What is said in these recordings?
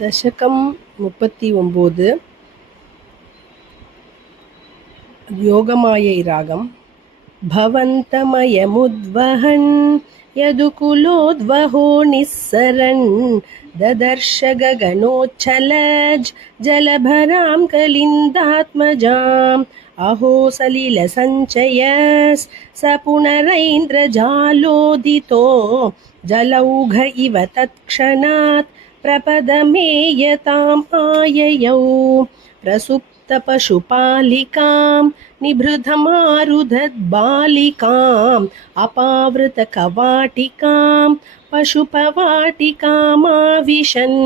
दशकं 39 योगमायै रागं भवन्तमयमुद्वहन् यदुकुलोद्वहो निस्सरन् ददर्श गगनोच्छलज् जलभरां कलिन्दात्मजाम् अहो सलिलसञ्चयस् स पुनरैन्द्रजालोदितो जलौघ इव तत्क्षणात् प्रपदमेयताम् आययौ प्रसुप्तपशुपालिकां निभृतमारुधद्बालिकाम् अपावृतकवाटिकां पशुपवाटिकामाविशन्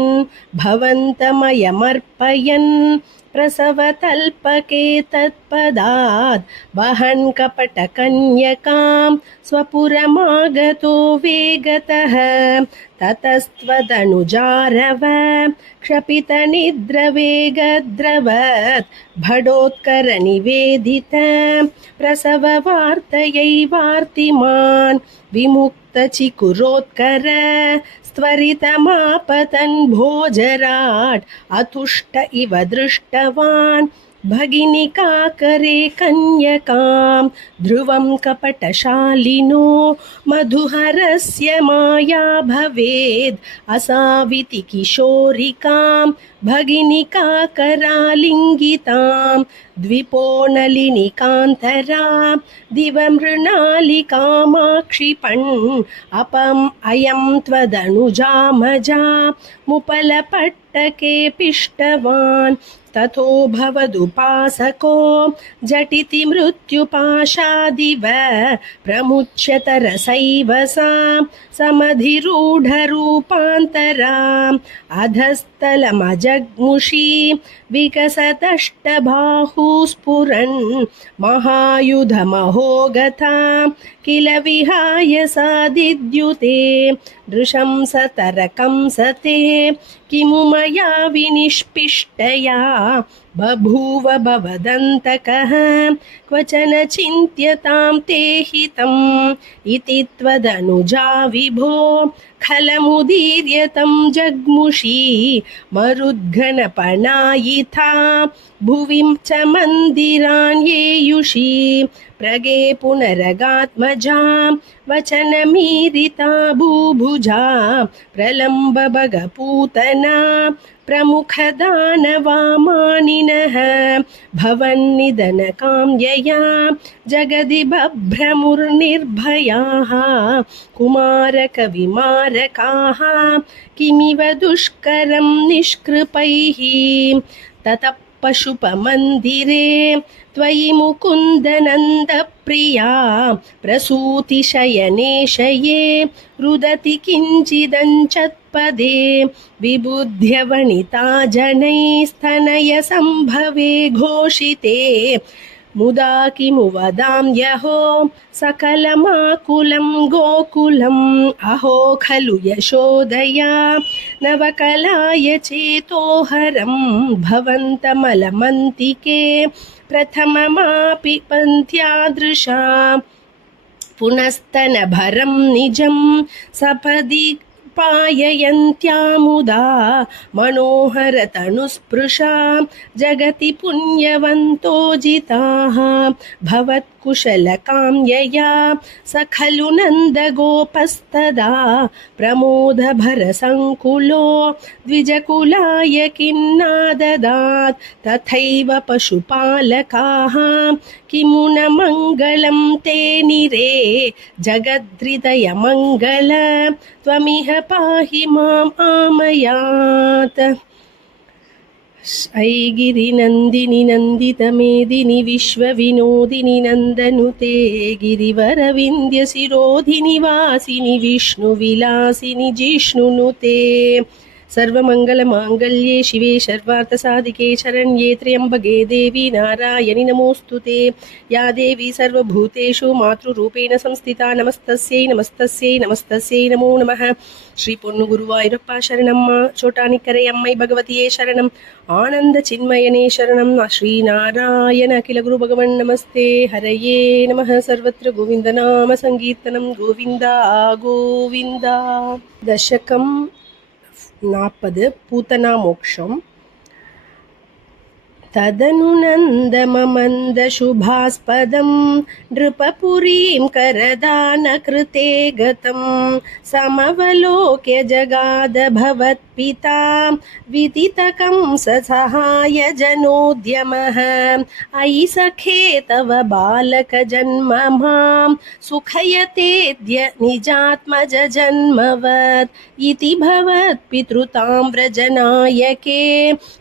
भवन्तमयमर्पयन् प्रसवतल्पके तत्पदात् वहन् कपटकन्यकां स्वपुरमागतो वेगतः ततस्त्वदनुजारव क्षपितनिद्रवेगद्रवत् भटोत्करनिवेदित प्रसववार्तयैवार्तिमान् विमुक्तचिकुरोत्कर त्वरितमापतन् भोजराट् अतुष्ट इव दृष्टवान् भगिनिकाकरे कन्यकां ध्रुवं कपटशालिनो मधुहरस्य माया भवेद् असाविति किशोरिकां भगिनिकाकरालिङ्गितां द्विपोनलिनिकान्तरां दिवमृणालिकामाक्षिपन् अपम् अयं त्वदनुजामजा मुपलपट्टके पिष्टवान् ततो भवदुपासको झटिति मृत्युपाशादिव प्रमुच्यतरसैव सा समधिरूढरूपान्तराम् अधस्तलमजग्मुषी विकसतष्टबाहुस्फुरन् महायुधमहोगता किल विहाय सादिद्युते नृशंसतरकं सते किमु मया विनिष्पिष्टया बभूव भवदन्तकः क्वचन चिन्त्यतां ते हितम् इति त्वदनुजा विभो खलमुदीर्यतं जग्मुषी मरुद्घनपणायिथा भुविं च मन्दिराण्येयुषी प्रगे पुनरगात्मजा वचनमीरिता भूभुजा प्रलम्ब भगपूतना प्रमुखदानवामानिनः भवन्निधनकाम्यया जगदि बभ्रमुर्निर्भयाः कुमारकविमारकाः किमिव दुष्करं निष्कृपैः ततः पशुपमन्दिरे त्वयि मुकुन्दनन्दप्रिया प्रसूतिशयने शये रुदति किञ्चिदञ्चत्पदे विबुध्यवनिता जनैस्तनय सम्भवे घोषिते मुदा किमु वदाम्यहो सकलमाकुलं गोकुलम् अहो खलु यशोदया नवकलाय चेतोहरं भवन्तमलमन्तिके प्रथममापि पन्थ्यादृशा पुनस्तनभरं निजं सपदि पाययन्त्यामुदा मनोहरतनुस्पृशा जगति पुण्यवन्तो जिताः भवत्कुशलकाम्यया स खलु नन्दगोपस्तदा प्रमोदभरसङ्कुलो द्विजकुलाय किन्नाददात् तथैव पशुपालकाः किमु न मङ्गलं ते निरे जगद्हृदयमङ्गल त्वमिह पाहि माम् आमयात् ऐगिरिनन्दिनि नन्दितमेदिनि विश्वविनोदिनि नन्दनुते गिरिवरविन्द्यशिरोधिनि वासिनि विष्णुविलासिनि जिष्णुनुते सर्वमङ्गलमाङ्गल्ये शिवे सर्वार्थसाधिके शरण्ये त्र्यम्बके देवी नारायणि नमोऽस्तुते या देवी सर्वभूतेषु मातृरूपेण संस्थिता नमस्तस्यै नमस्तस्यै नमस्तस्यै नमो नमः श्री पोन्नुगुरुवायूरप्प शरणम्म चोटानिक्करैयम्मै भगवतिये शरणम् आनन्द चिन्मयने शरणं श्रीनारायण अखिल गुरु भगवन् नमस्ते हरये नमः सर्वत्र गोविन्दनाम सङ्कीर्तनं गोविन्दा गोविन्दा दशकं 40 பூத்தனா மோக்ஷம். तदनुनन्दममन्दशुभास्पदं नृपपुरीं करदानकृते गतं समवलोक्य जगाद भवत्पिता विदितकं ससहाय जनोद्यमः अयि सखे तव बालकजन्म मां सुखयतेऽद्य निजात्मज जन्मवत् इति भवत्पितृताम्रजनायके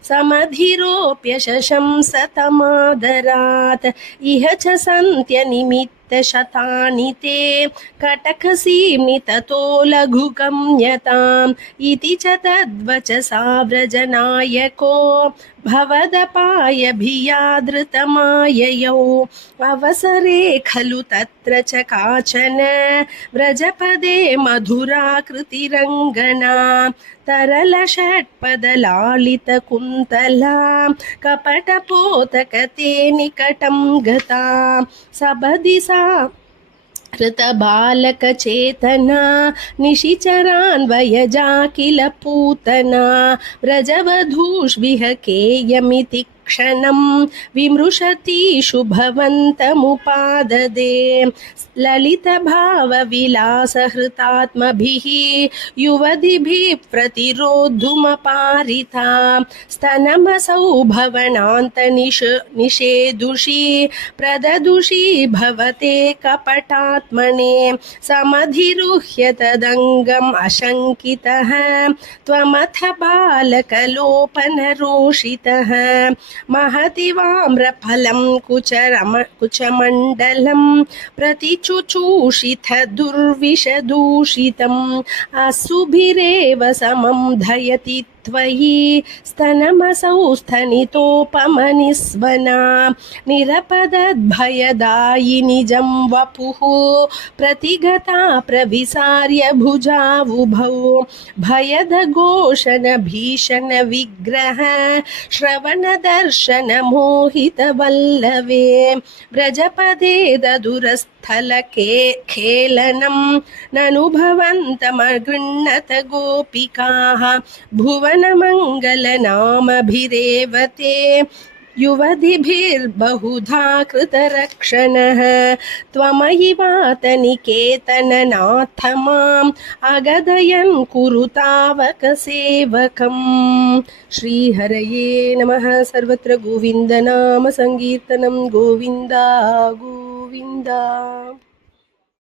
समधिरोप्य शंसतमादरात् इह च सन्त्यनिमित्तशतानि ते कटकसीम्नि ततो लघुकं यताम् इति च तद्वचसा व्रजनायको भवदपायभियादृतमाययौ अवसरे खलु तत्र च काचन व्रजपदे मधुराकृतिरङ्गना तरलषट्पदलालितकुन्तला कपटपोतकते निकटं गता सबदि सा कृतबालकचेतना निशिचरान्वयजा किल पूतना व्रजवधूष्विहकेयमिति क्षणं विमृशति शुभवन्तमुपाददे ललितभावविलासहृतात्मभिः युवतिभिः प्रतिरोद्धुमपारिता स्तनमसौ भवनान्तनिषेदुषी प्रददुषी भवते कपटात्मने समधिरुह्य तदङ्गम् अशङ्कितः त्वमथ बालकलोपनरोषितः महति वाम्रफलं कुचमण्डलं प्रतिचुचूषिथ दुर्विषदूषितम् असुभिरेव समं धयति त्वयि स्तनमसौ स्थनितोपमनिस्वना निरपदद्भयदायिनि जं वपुः प्रतिगता प्रविसार्य भुजावुभौ भयदघोषण भीषण विग्रह श्रवणदर्शन मोहितवल्लवे व्रजपदे ददुरस्थलके खेलनं ननुभवन्तमगृह्णत गोपिकाः भुवनमङ्गलनामभिरेव ते युवतिभिर्बहुधा कृतरक्षणः त्वमयि वातनिकेतननाथ माम् अगदयन् कुरु तावकसेवकम्। श्रीहरये नमः। सर्वत्र गोविन्दनाम सङ्कीर्तनं गोविन्दा गोविन्दा।